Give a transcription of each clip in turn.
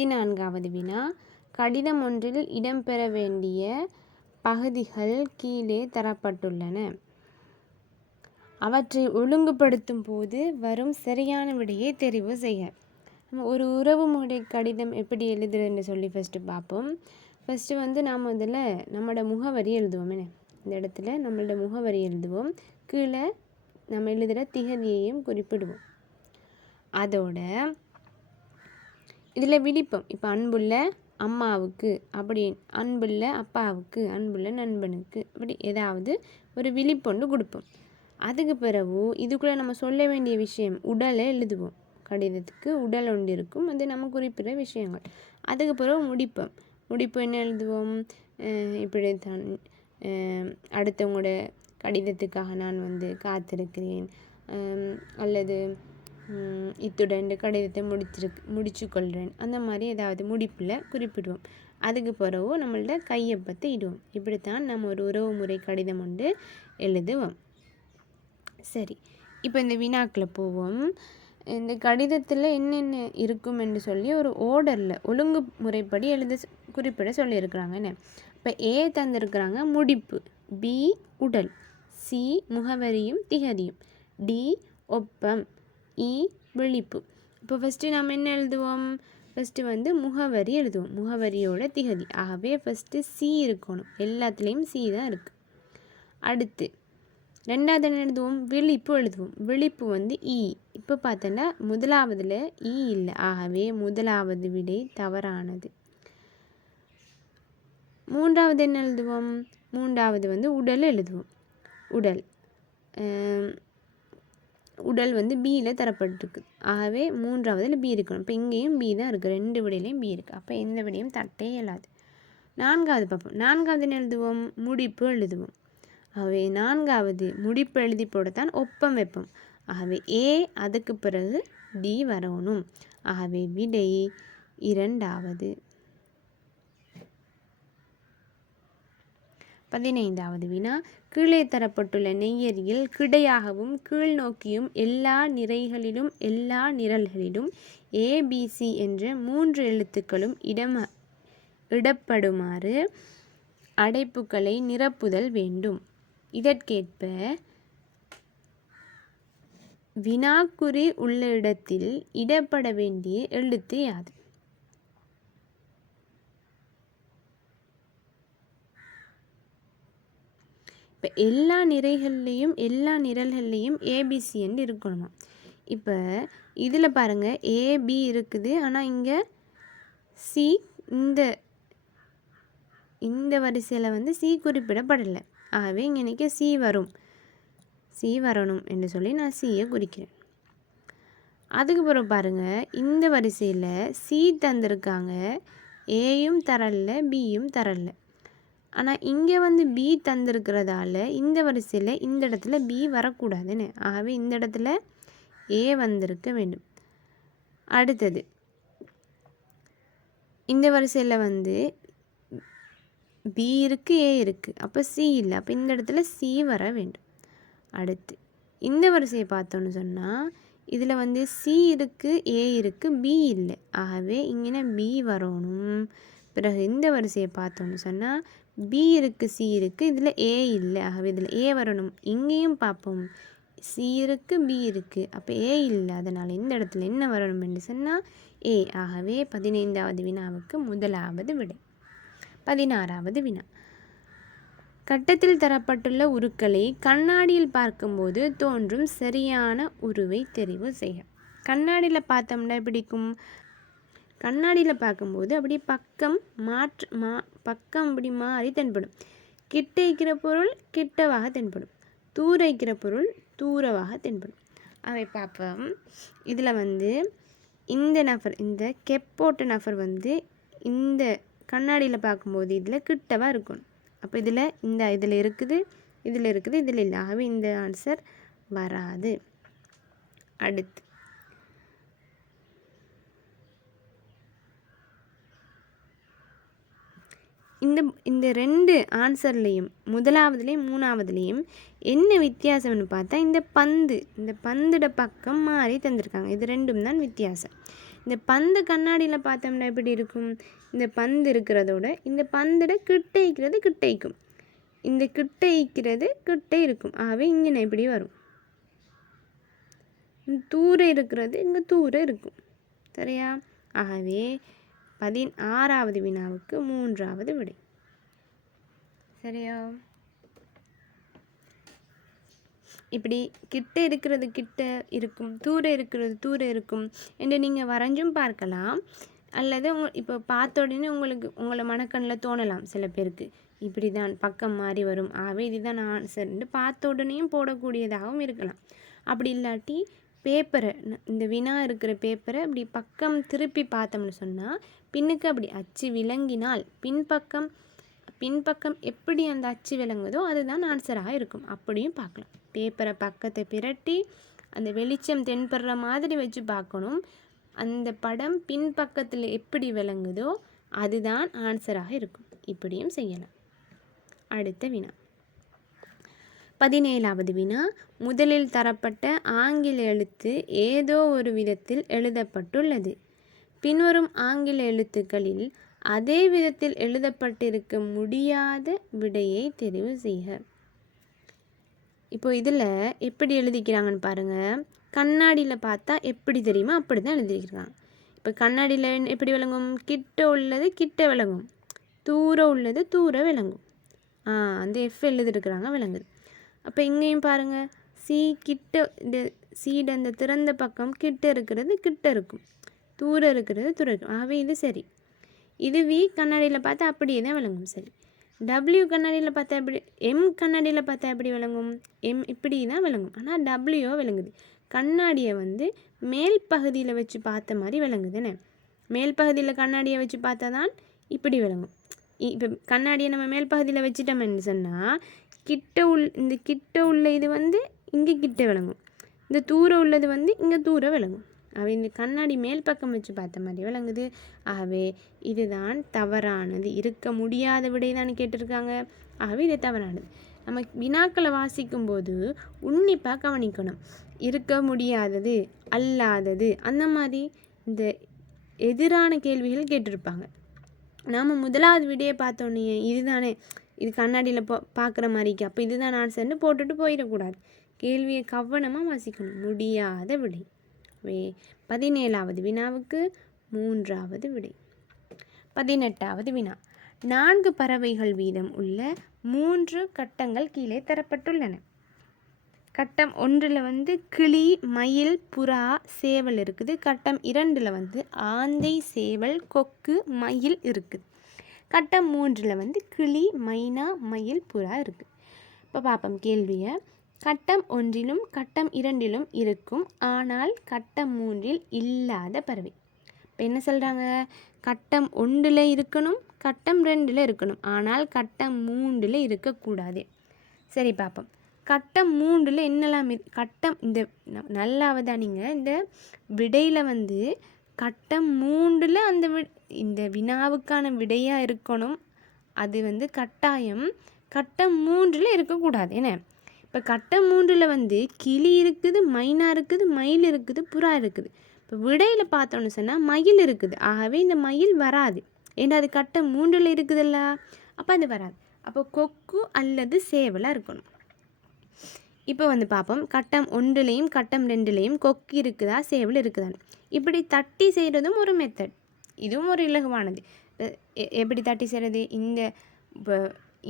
14வது வினா, கடிதம் ஒன்றில் இடம்பெற வேண்டிய பகுதிகள் கீழே தரப்பட்டுள்ளன. அவற்றை ஒழுங்குபடுத்தும் போது வரும் சரியான விடையை தெரிவு செய்ய. ஒரு உறவுமுறை கடிதம் எப்படி எழுதுறதுன்னு சொல்லி ஃபஸ்ட்டு பார்ப்போம். ஃபஸ்ட்டு நாம் அதில் நம்மளோட முகவரி எழுதுவோம். இந்த இடத்துல நம்மளோட முகவரி எழுதுவோம். கீழே நம்ம எழுதுகிற திகதியையும் குறிப்பிடுவோம். அதோட இதில் விழிப்போம். இப்போ அன்புள்ள அம்மாவுக்கு, அப்படி அன்புள்ள அப்பாவுக்கு, அன்புள்ள நண்பனுக்கு, அப்படி ஏதாவது ஒரு விழிப்பொண்டு கொடுப்போம். அதுக்கு பிறகு இதுக்குள்ளே நம்ம சொல்ல வேண்டிய விஷயம் உடலை எழுதுவோம். கடிதத்துக்கு உடல் ஒன்று இருக்கும், அது நம்ம குறிப்பிட்ட விஷயங்கள். அதுக்கு பிறகு முடிப்போம். முடிப்பு என்ன எழுதுவோம்? இப்படித்தான் அடுத்தவங்களோட கடிதத்துக்காக நான் காத்திருக்கிறேன், அல்லது இத்துடன் கடிதத்தை முடிச்சு கொள்கிறேன், அந்த மாதிரி ஏதாவது முடிப்பில் குறிப்பிடுவோம். அதுக்கு பிறகு நம்மள்ட கையொப்பத்தை இடுவோம். இப்படித்தான் நம்ம ஒரு உறவு முறை கடிதம் ஒன்று எழுதுவோம். சரி, இப்போ இந்த வினாக்கில் போவோம். இந்த கடிதத்தில் என்னென்ன இருக்கும் என்று சொல்லி ஒரு ஓர்டரில் ஒழுங்கு முறைப்படி குறிப்பிட சொல்லியிருக்கிறாங்க. என்ன இப்போ ஏ தந்திருக்கிறாங்க முடிப்பு, பி உடல், சி முகவரியும் திகதியும், டி ஒப்பம், இ விழிப்பு. இப்போ ஃபஸ்ட்டு நம்ம என்ன எழுதுவோம்? ஃபஸ்ட்டு முகவரி எழுதுவோம், முகவரியோட திகதி. ஆகவே ஃபஸ்ட்டு சி இருக்கணும், எல்லாத்துலேயும் சி தான் இருக்குது. அடுத்து ரெண்டாவது என்ன எழுதுவோம்? விழிப்பு எழுதுவோம். விழிப்பு இ. இப்போ பார்த்தோன்னா முதலாவதில் இ இல்லை, ஆகவே முதலாவது விடை தவறானது. மூன்றாவது என்ன எழுதுவோம்? மூன்றாவது உடல் எழுதுவோம். உடல் உடல் பியில் தரப்பட்டிருக்கு, ஆகவே மூன்றாவதில் பி இருக்கணும். இப்போ இங்கேயும் பி தான் இருக்குது, ரெண்டு விடையிலையும் பி இருக்குது. அப்போ எந்த விடையும் தட்டே இயலாது. நான்காவது பார்ப்போம். நான்காவது என்ன எழுதுவோம்? முடிப்பு எழுதுவோம். ஆகவே நான்காவது முடிப்பு எழுதி போடத்தான் ஒப்பம் வைப்போம். ஆகவே ஏ, அதுக்கு பிறகு டி வரணும். ஆகவே விடை இரண்டாவது. 15வது வினா, கீழே தரப்பட்டுள்ள நெய்யறியில் கிடையாகவும் கீழ் நோக்கியும் எல்லா நிறைகளிலும் எல்லா நிரல்களிலும் ஏபிசி என்ற 3 எழுத்துக்களும் இடப்படுமாறு அடைப்புகளை நிரப்புதல் வேண்டும். இதற்கேற்ப வினாக்குறி உள்ள இடத்தில் இடப்பட வேண்டிய எழுத்து யாது? இப்போ எல்லா நிறைகள்லேயும் எல்லா நிரல்கள்லேயும் ஏபிசி என்று இருக்கணுமா? இப்போ இதில் பாருங்கள், ஏபி இருக்குது, ஆனால் இங்கே சி இந்த வரிசையில் சி குறிப்பிடப்படலை. ஆகவே இங்கே இன்றைக்கி சி வரணும் என்று சொல்லி நான் சியை குறிக்கிறேன். அதுக்கு பிறகு பாருங்கள், இந்த வரிசையில் சி தந்திருக்காங்க, ஏயும் தரல, பியும் தரல. ஆனால் இங்கே பி தந்திருக்கிறதால இந்த வரிசையில் இந்த இடத்துல பி வரக்கூடாதுன்னு, ஆகவே இந்த இடத்துல ஏ வந்திருக்க வேண்டும். அடுத்தது இந்த வரிசையில் பி இருக்குது, ஏ இருக்குது, அப்போ சி இல்லை, அப்போ இந்த இடத்துல சி வர வேண்டும். அடுத்து இந்த வரிசையை பார்த்தோன்னு சொன்னால் இதில் சி இருக்குது, ஏ இருக்குது, பி இல்லை, ஆகவே இங்கே பி வரணும். பிறகு இந்த வரிசையை பார்த்தோன்னு சொன்னால் பி இருக்குது, சி இருக்குது, இதில் ஏ இல்லை, ஆகவே இதில் ஏ வரணும். இங்கேயும் பார்ப்போம், சி இருக்குது, பி இருக்குது, அப்போ ஏ இல்லை, அதனால் இந்த இடத்துல என்ன வரணும் என்று சொன்னால் ஏ. ஆகவே 15வது வினாவுக்கு முதலாவது விடை. 16வது வினா, கட்டத்தில் தரப்பட்டுள்ள உருக்களை கண்ணாடியில் பார்க்கும்போது தோன்றும் சரியான உருவை தெரிவு செய்ய. கண்ணாடியில் பார்த்தோம்னா பிடிக்கும், கண்ணாடியில் பார்க்கும்போது அப்படியே பக்கம் அப்படி மாறி தென்படும். கிட்ட வைக்கிற பொருள் கிட்டவாக தென்படும், தூர வைக்கிற பொருள் தூரவாக தென்படும். அவை பார்ப்போம். இதில் இந்த நபர், இந்த கெப்போட்ட நபர் இந்த கண்ணாடியில் பார்க்கும்போது இதில் கிட்டவாக இருக்கணும். அப்போ இதில் இருக்குது, இதில் இல்லை, ஆகவே இந்த ஆன்சர் வராது. அடுத்து இந்த ரெண்டு ஆன்சர்லேயும் முதலாவதுலேயும் மூணாவதுலேயும் என்ன வித்தியாசம்னு பார்த்தா இந்த பந்தோட பக்கம் மாறி தந்திருக்காங்க. இது ரெண்டும் தான் வித்தியாசம். இந்த பந்து கண்ணாடியில் பார்த்தோம்னா எப்படி இருக்கும்? இந்த பந்து இருக்கிறதோட இந்த பந்தோட கிட்டைக்கும், இந்த கிட்டே இருக்கும். ஆகவே இங்கே இப்படி வரும். தூர இருக்கிறது இங்கே தூர இருக்கும். சரியா? ஆகவே 16வது வினாவுக்கு 3வது விடை. சரியா? இப்படி கிட்ட இருக்கிறது கிட்ட இருக்கும், தூர இருக்கிறது தூர இருக்கும் என்று நீங்கள் வரைஞ்சும் பார்க்கலாம். அல்லது இப்போ பார்த்த உடனே உங்களை மனக்கண்ணில் தோணலாம் சில பேருக்கு, இப்படி தான் பக்கம் மாறி வரும், ஆகவே இதுதான் ஆன்சர்ன்னு பார்த்த உடனேயும் போடக்கூடியதாகவும் இருக்கலாம். அப்படி இல்லாட்டி பேப்பரை, இந்த வினா இருக்கிற பேப்பரை அப்படி பக்கம் திருப்பி பார்த்தோம்னு சொன்னால் பின்னுக்கு அப்படி அச்சு விளங்கினால் பின்பக்கம் எப்படி அந்த அச்சு விளங்குதோ அதுதான் ஆன்சராக இருக்கும். அப்படியும் பார்க்கலாம். பேப்பரை பக்கத்தை பிரட்டி அந்த வெளிச்சம் தென்படுற மாதிரி வச்சு பார்க்கணும். அந்த படம் பின்பக்கத்தில் எப்படி விளங்குதோ அதுதான் ஆன்சராக இருக்கும். இப்படியும் செய்யலாம். அடுத்த வினா 17வது வினா. முதலில் தரப்பட்ட ஆங்கில எழுத்து ஏதோ ஒரு விதத்தில் எழுதப்பட்டுள்ளது. பின்வரும் ஆங்கில எழுத்துக்களில் அதே விதத்தில் எழுதப்பட்டிருக்க முடியாத விடையை தெரிவு செய்க. இப்போ இதில் எப்படி எழுதிக்கிறாங்கன்னு பாருங்கள். கண்ணாடியில் பார்த்தா எப்படி தெரியுமோ அப்படி தான் எழுதிக்கிறாங்க. இப்போ கண்ணாடியில் எப்படி விளங்கும்? கிட்ட உள்ளது கிட்ட விளங்கும், தூர உள்ளது தூர விளங்கும். அந்த எஃப் எழுதிருக்கிறாங்க, விளங்குது. அப்போ இங்கேயும் பாருங்கள், சி கிட்ட, இந்த சீடு அந்த திறந்த பக்கம் கிட்ட இருக்கிறது கிட்ட இருக்கும், தூர இருக்கிறது தூர இருக்கும். ஆகவே இது சரி. இது வி கண்ணாடியில் பார்த்தா அப்படியே தான் விளங்கும். சரி. டபிள்யூ கண்ணாடியில் பார்த்தா எப்படி? எம் கண்ணாடியில் பார்த்தா எப்படி விளங்கும்? எம் இப்படி தான் விளங்கும். ஆனால் டபிள்யூ விளங்குது. கண்ணாடியை மேல் பகுதியில் வச்சு பார்த்த மாதிரி விளங்குதுன்னு. மேல் பகுதியில் கண்ணாடியை வச்சு பார்த்தா தான் இப்படி விளங்கும். இப்போ கண்ணாடியை நம்ம மேல் பகுதியில் வச்சுட்டோம்னு சொன்னால் இந்த கிட்ட உள்ள இது இங்கே கிட்ட விளங்கும், இந்த தூர உள்ளது இங்கே தூர விளங்கும். அவை இந்த கண்ணாடி மேல் பக்கம் வச்சு பார்த்த மாதிரி விளங்குது. ஆகவே இதுதான் தவறானது. இருக்க முடியாத விடை தான் கேட்டிருக்காங்க. ஆகவே இது தவறானது. நம்ம வினாக்களை வாசிக்கும்போது உன்னிப்பாக கவனிக்கணும். இருக்க முடியாதது, அல்லாதது, அந்த மாதிரி இந்த எதிரான கேள்விகள் கேட்டிருப்பாங்க. நாம் முதலாவது விடையை பார்த்தோன்னே இதுதானே, இது கண்ணாடியில் பார்க்குற மாதிரிக்கு, அப்போ இதுதான் ஆன்சர்னு போட்டுட்டு போயிடக்கூடாது. கேள்வியை கவனமாக வாசிக்கணும். முடியாத விடை. 17வது வினாவுக்கு 3வது விடை. 18வது வினா. 4 பறவைகள் வீதம் உள்ள 3 கட்டங்கள் கீழே தரப்பட்டுள்ளன. கட்டம் 1 கிளி, மயில், புறா, சேவல் இருக்குது. கட்டம் 2 ஆந்தை, சேவல், கொக்கு, மயில் இருக்குது. கட்டம் 3 கிளி, மைனா, மயில், புறா இருக்குது. இப்போ பார்ப்போம் கேள்வியை. கட்டம் 1லும் கட்டம் 2லும் இருக்கும், ஆனால் கட்டம் 3ல் இல்லாத பறவை. இப்போ என்ன சொல்கிறாங்க? கட்டம் 1ல் இருக்கணும், கட்டம் 2ல் இருக்கணும், ஆனால் கட்டம் 3ல் இருக்கக்கூடாது. சரி பார்ப்போம். கட்டம் 3ல் என்னெல்லாம் கட்டம் இந்த நல்லாவதா நீங்கள் இந்த விடையில் கட்டம் 3ல் இந்த வினாவுக்கான விடையாக இருக்கணும். அது கட்டாயம் கட்டம் 3ல் இருக்கக்கூடாது. என்ன? இப்போ கட்டம் 3ல் கிளி இருக்குது, மைனா இருக்குது, மயில் இருக்குது, புறா இருக்குது. இப்போ விடையில் பார்த்தோன்னு சொன்னால் மயில் இருக்குது. ஆகவே இந்த மயில் வராது. ஏன்னா அது கட்டம் 3ல் இருக்குதுல்ல, அப்போ அது வராது. அப்போ கொக்கு அல்லது சேவலாக இருக்கணும். இப்போ பார்ப்போம். கட்டம் 1லையும் கட்டம் 2லையும் கொக்கு இருக்குதா, சேவல் இருக்குதான்னு இப்படி தட்டி செய்கிறதும் ஒரு மெத்தட். இதுவும் ஒரு இலகுவானது. எப்படி தட்டி செய்கிறது?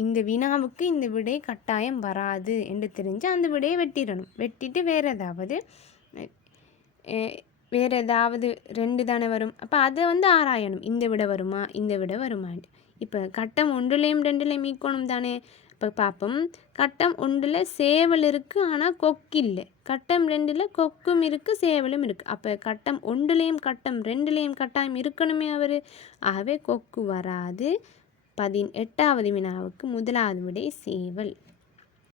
இந்த வினாவுக்கு இந்த விடை கட்டாயம் வராது என்று தெரிஞ்சு அந்த விடையை வெட்டிடணும். வெட்டிட்டு வேறு ஏதாவது 2 தானே வரும். அப்போ அதை ஆராயணும். இந்த விடை வருமா, இந்த விடை வருமான்னு. இப்போ கட்டம் 1லையும் 2லையும் மீக்கணும் தானே. இப்போ பார்ப்போம். கட்டம் 1ல் சேவல் இருக்குது, ஆனால் கொக்கு இல்லை. கட்டம் 2ல் கொக்கும் இருக்குது, சேவலும் இருக்குது. அப்போ கட்டம் 1லையும் கட்டம் 2லையும் கட்டாயம் இருக்கணுமே அவர். ஆகவே கொக்கு வராது. 18வது வினாவுக்கு 1வது விடை சேவல்.